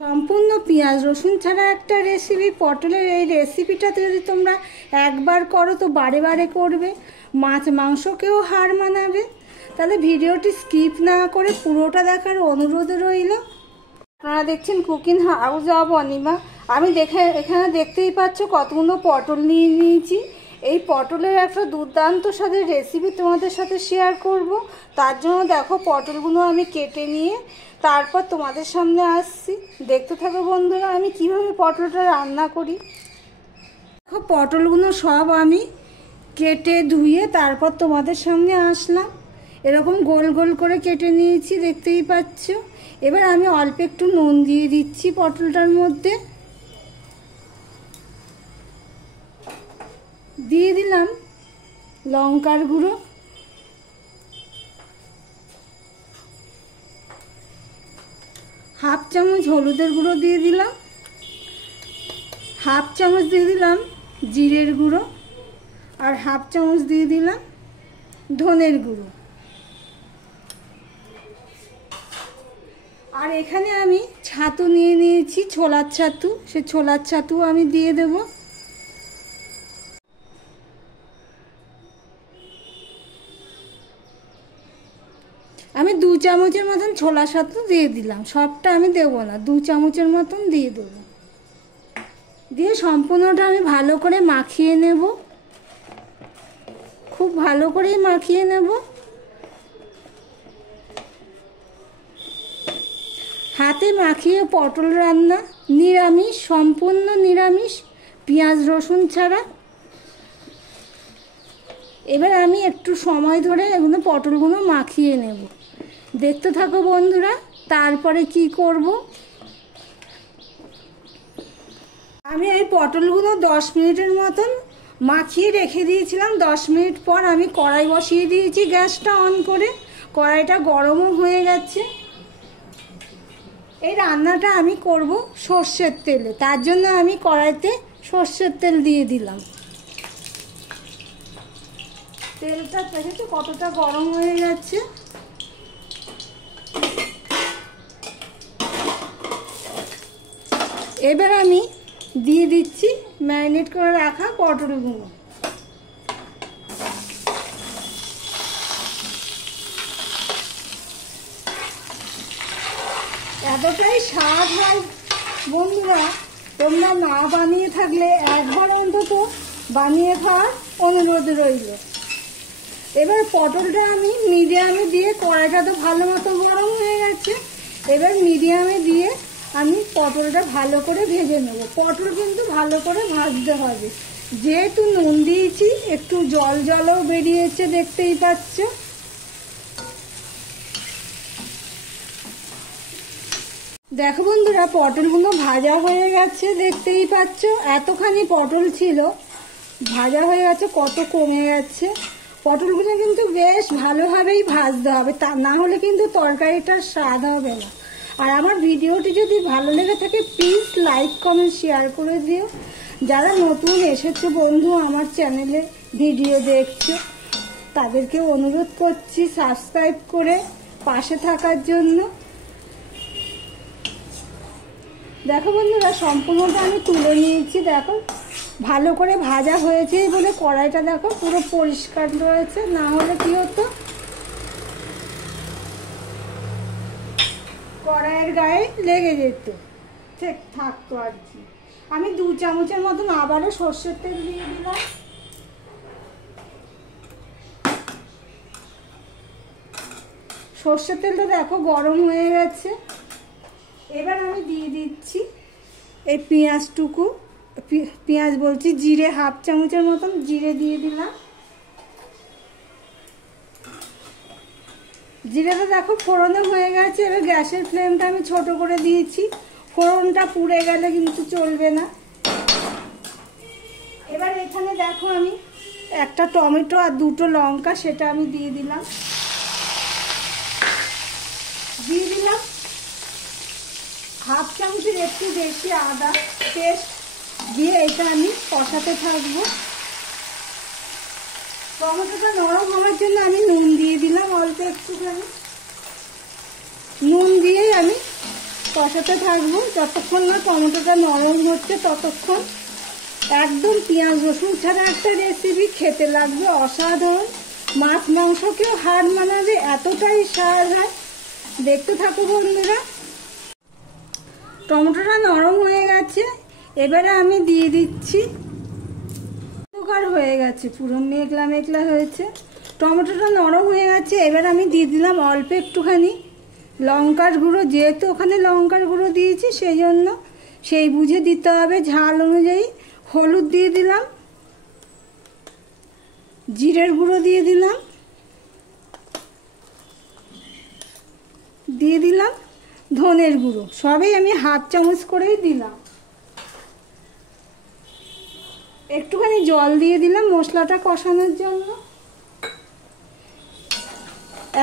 সম্পূর্ণ পেঁয়াজ রসুন ছাড়া একটা রেসিপি পটলের। এই রেসিপিটাতে যদি তোমরা একবার করো তো বারে বারে করবে, মাছ মাংসকেও হার মানাবে। তাহলে ভিডিওটি স্কিপ না করে পুরোটা দেখার অনুরোধ রইল। আপনারা দেখছেন কুকিং হাউস অব অনিমা। আমি এখানে দেখতেই পাচ্ছ কতগুলো পটল নিয়ে নিয়েছি। এই পটলের একটা দুর্দান্ত স্বাদের রেসিপি তোমাদের সাথে শেয়ার করব। তার জন্য দেখো পটলগুলো আমি কেটে নিয়ে তারপর তোমাদের সামনে আসছি। দেখতে থাকো বন্ধুরা আমি কিভাবে পটলটা রান্না করি। দেখো পটলগুলো সব আমি কেটে ধুয়ে তারপর তোমাদের সামনে আসলাম। এরকম গোল গোল করে কেটে নিয়েছি, দেখতেই পাচ্ছ। এবার আমি অল্প একটু নুন দিয়ে দিচ্ছি পটলটার মধ্যে। দিয়ে দিলাম লঙ্কার গুঁড়ো, হাফ চামচ হলুদের গুঁড়ো দিয়ে দিলাম, হাফ চামচ দিয়ে দিলাম জিরের গুঁড়ো, আর হাফ চামচ দিয়ে দিলাম ধনের গুঁড়ো। আর এখানে আমি ছাতু নিয়ে নিয়েছি, ছোলার ছাতু। সে ছোলার ছাতু আমি দিয়ে দেব। আমি 2 চামচের মতন ছোলা ছাতু দিয়ে দিলাম, সবটা আমি দেবো না, 2 চামচের মতন দিয়ে দেবো। দিয়ে সম্পূর্ণটা আমি ভালো করে মাখিয়ে নেব, খুব ভালো করেই মাখিয়ে নেব। হাতে মাখিয়ে পটল রান্না নিরামিষ, সম্পূর্ণ নিরামিষ, পেঁয়াজ রসুন ছাড়া। এবার আমি একটু সময় ধরে এগুলো পটলগুলো মাখিয়ে নেব। দেখতে থাকো বন্ধুরা তারপরে কি করব। আমি এই পটলগুলো 10 মিনিটের মতন মাখিয়ে রেখে দিয়েছিলাম। 10 মিনিট পর আমি কড়াই বসিয়ে দিয়েছি, গ্যাসটা অন করে। কড়াইটা গরমও হয়ে গেছে। এই রান্নাটা আমি করব সর্ষের তেলে, তার জন্য আমি কড়াইতে সর্ষের তেল দিয়ে দিলাম। তেলটা দেখেছো কতটা গরম হয়ে গেছে। এবার আমি দিয়ে দিচ্ছি ম্যারিনেট করে রাখা পটলগুলো। এতটাই স্বাদ হয় বন্ধুরা, তোমরা না বানিয়ে থাকলে একবার অন্তত বানিয়ে খাওয়ার অনুরোধ রইল। এবার পটলটা আমি মিডিয়ামে দিয়ে, কড়াইটা তো ভালো মতো গরম হয়ে গেছে। এবার মিডিয়ামে দিয়ে আমি পটলটা ভালো করে ভেজে নেব। পটল কিন্তু ভালো করে ভাজতে হবে, যেহেতু নুন দিয়েছি একটু জল জলও বেরিয়েছে, দেখতেই পাচ্ছ। দেখো বন্ধুরা পটলগুলো ভাজা হয়ে গেছে, দেখতেই পাচ্ছ। এতখানি পটল ছিল, ভাজা হয়ে গেছে, কত কমে গেছে। পটলগুলো কিন্তু বেশ ভালোভাবেই ভাজতে হবে, তা না হলে কিন্তু তরকারিটার স্বাদ হবে না। আর আমার ভিডিওটি যদি ভালো লেগে থাকে প্লিজ লাইক কমেন্ট শেয়ার করে দিও। যারা নতুন এসেছে বন্ধু আমার চ্যানেলে ভিডিও দেখছো তাদেরকে অনুরোধ করছি সাবস্ক্রাইব করে পাশে থাকার জন্য। দেখো বন্ধুরা সম্পূর্ণটা আমি তুলে নিয়েছি। দেখো ভালো করে ভাজা হয়েছে বলে কড়াইটা দেখো পুরো পরিষ্কার রয়েছে, না হলে কি হতো কড়াইয়ের গায়ে লেগে যেত, ঠিক থাকতো আর কি। আমি 2 চামচের মতন আবারও সর্ষের তেল দিয়ে দিলাম। সর্ষের তেলটা দেখো গরম হয়ে গেছে। এবার আমি দিয়ে দিচ্ছি এই পেঁয়াজটুকু, পেঁয়াজ বলছি জিরে, হাফ চামচের মতন জিরে দিয়ে দিলাম। জিরেটা দেখো ফোড়নে হয়ে গেছে। এবার গ্যাসের ফ্লেমটা আমি ছোট করে দিয়েছি, ফোড়নটা পুড়ে গেলে কিন্তু চলবে না। এবার এখানে দেখো আমি একটা টমেটো আর 2টো লঙ্কা সেটা আমি দিয়ে দিলাম। দিয়ে দিলাম হাফ চামচের একটু বেশি আদা পেস্ট দিয়ে এটা আমি কষাতে থাকবো। টমেটোটা নরম হওয়ার জন্য আমি নুন দিয়ে দিলাম অল্প একটুখানি। নুন দিয়ে আমি কষাতে থাকবো যতক্ষণ না টমেটোটা নরম হচ্ছে ততক্ষণ। একদম পেঁয়াজ রসুন ছাড়া একটা রেসিপি, খেতে লাগবে অসাধারণ, মাছ মাংসকেও হার মানাবে, এতটাই স্বাদ হয়। দেখতে থাকো বন্ধুরা। টমেটোটা নরম হয়ে গেছে, এবারে আমি দিয়ে দিচ্ছি, হয়ে গেছে পুরো মেঘলা মেঘলা হয়েছে, টমেটোটা নরম হয়ে গেছে। এবার আমি দিয়ে দিলাম অল্প একটুখানি লঙ্কার গুঁড়ো, যেহেতু ওখানে লঙ্কার গুঁড়ো দিয়েছি সেই জন্য সেই বুঝে দিতে হবে ঝাল অনুযায়ী। হলুদ দিয়ে দিলাম, জিরের গুঁড়ো দিয়ে দিলাম, দিয়ে দিলাম ধনের গুঁড়ো, সবই আমি হাফ চামচ করেই দিলাম। একটুখানি জল দিয়ে দিলাম মশলাটা কষানোর জন্য।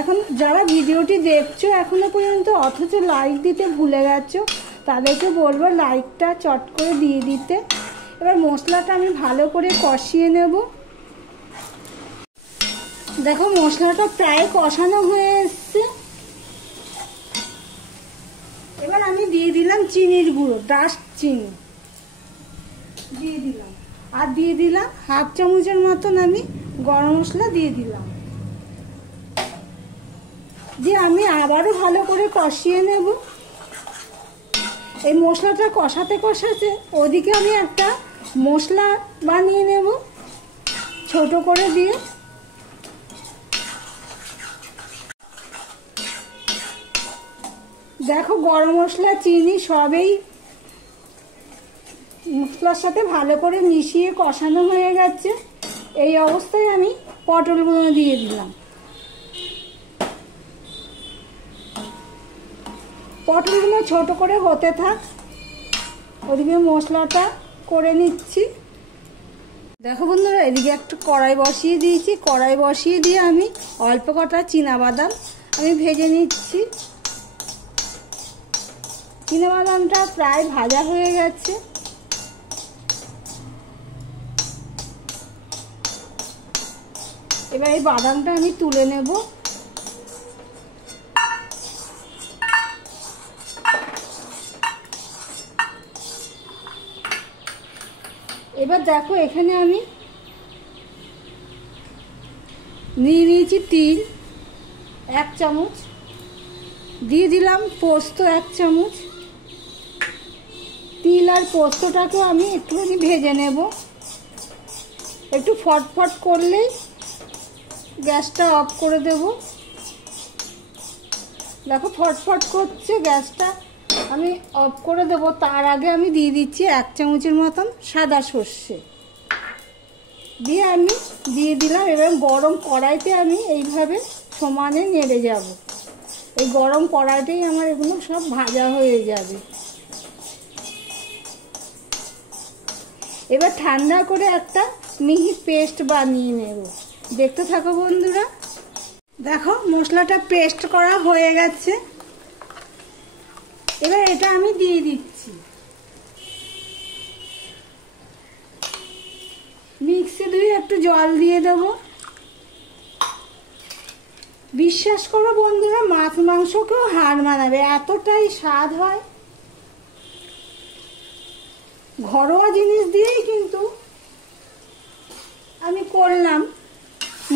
এখন যারা ভিডিওটি দেখছো এখনো পর্যন্ত অথচ লাইক দিতে ভুলে গেছো, তাদেরকে বলবো লাইকটা চট করে দিয়ে দিতে। এবার মশলাটা আমি ভালো করে কষিয়ে নেব। দেখো মশলাটা প্রায় কষানো হয়ে এসছে। এবার আমি দিয়ে দিলাম চিনির গুঁড়ো, ডাস্ট চিনি দিয়ে দিলাম, আর দিয়ে দিলাম হাফ চামচের মতন আমি গরম মশলা দিয়ে দিলাম, দিয়ে আমি আবারও ভালো করে কষিয়ে নেব। এই মশলাটা কষাতে কষাতে ওদিকে আমি একটা মশলা বানিয়ে নেব ছোট করে দিয়ে। দেখো গরম মশলা চিনি সবই মশলার সাথে ভালো করে মিশিয়ে কষানো হয়ে গেছে। এই অবস্থায় আমি পটলগুলো দিয়ে দিলাম। পটলগুলো ছোট করে হতে থাক, ওদিকে মশলাটা করে নিচ্ছি। দেখো বন্ধুরা এদিকে একটা কড়াই বসিয়ে দিয়েছি, কড়াই বসিয়ে দিয়ে আমি অল্প কটা চীনাবাদাম আমি ভেজে নিচ্ছি। চীনাবাদামটা প্রায় ভাজা হয়ে গেছে। এবার এই বাদামটা আমি তুলে নেব। এবার দেখো এখানে আমি নিয়ে নিয়েছি তিল 1 চামচ, দিয়ে দিলাম পোস্ত 1 চামচ। তিল আর পোস্তটাকেও আমি একটুখানি ভেজে নেব। একটু ফটফট করলেই গ্যাসটা অফ করে দেব। দেখো ফটফট করছে, গ্যাসটা আমি অফ করে দেব। তার আগে আমি দিয়ে দিচ্ছি 1 চামচের মতন সাদা সর্ষে, দিয়ে আমি দিয়ে দিলাম। এবার গরম কড়াইতে আমি এইভাবে সমানে নেড়ে যাব। এই গরম কড়াইতেই আমার এগুলো সব ভাজা হয়ে যাবে। এবার ঠান্ডা করে একটা মিহি পেস্ট বানিয়ে নেব। দেখতে থাকো বন্ধুরা। দেখো মশলাটা পেস্ট করা হয়ে গেছে। এবার এটা আমি দিয়ে দিচ্ছি। মিক্সি ধুয়ে একটু জল দিয়ে দেবো। বিশ্বাস করো বন্ধুরা মাছ মাংসকেও হার মানাবে, এতটাই স্বাদ হয়। ঘরোয়া জিনিস দিয়েই কিন্তু আমি করলাম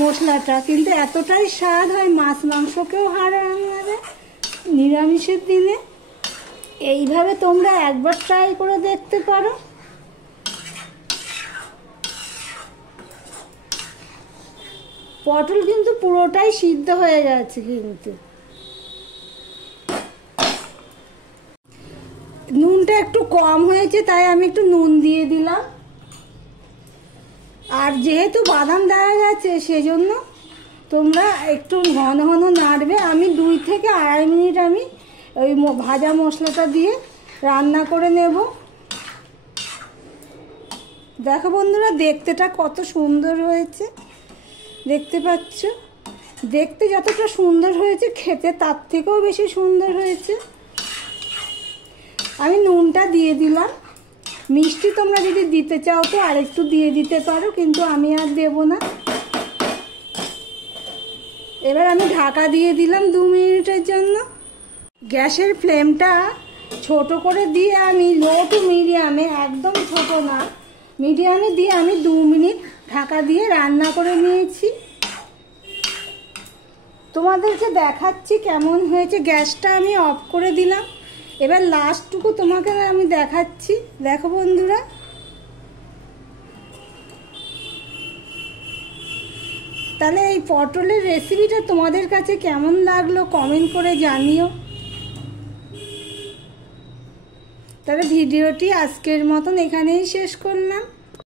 মশলাটা, কিন্তু এতটাই স্বাদ হয় মাছ মাংসকেও হার মানাবে নিরামিষের দিনে। এইভাবে তোমরা একবার ট্রাই করে দেখতে পারো। পটল কিন্তু পুরোটাই সিদ্ধ হয়ে গেছে, কিন্তু নুনটা একটু কম হয়েছে তাই আমি একটু নুন দিয়ে দিলাম। আর যেহেতু বাদাম দেওয়া গেছে সেজন্য তোমরা একটু ঘন ঘন নাড়বে। আমি 2 থেকে 2.5 মিনিট আমি ওই ভাজা মশলাটা দিয়ে রান্না করে নেব। দেখো বন্ধুরা দেখতেটা কত সুন্দর হয়েছে, দেখতে পাচ্ছ? দেখতে যতটা সুন্দর হয়েছে খেতে তার থেকেও বেশি সুন্দর হয়েছে। আমি নুনটা দিয়ে দিলাম। মিষ্টি তোমরা যদি দিতে চাও তো আরেকটু দিয়ে দিতে পারো, কিন্তু আমি আর দেব না। এবার আমি ঢাকা দিয়ে দিলাম 2 মিনিটের জন্য। গ্যাসের ফ্লেমটা ছোট করে দিয়ে আমি লো টু মিডিয়ামে, একদম ছোট না, মিডিয়ামে দিয়ে আমি 2 মিনিট ঢাকা দিয়ে রান্না করে নিয়েছি। তোমাদেরকে দেখাচ্ছি কেমন হয়েছে। গ্যাসটা আমি অফ করে দিলাম। এবার লাস্টটুকু তোমাকে আমি দেখাচ্ছি। দেখো বন্ধুরা, তাহলে এই পটলের রেসিপিটা তোমাদের কাছে কেমন লাগলো কমেন্ট করে জানিও। তাহলে ভিডিওটি আজকের মতন এখানেই শেষ করলাম।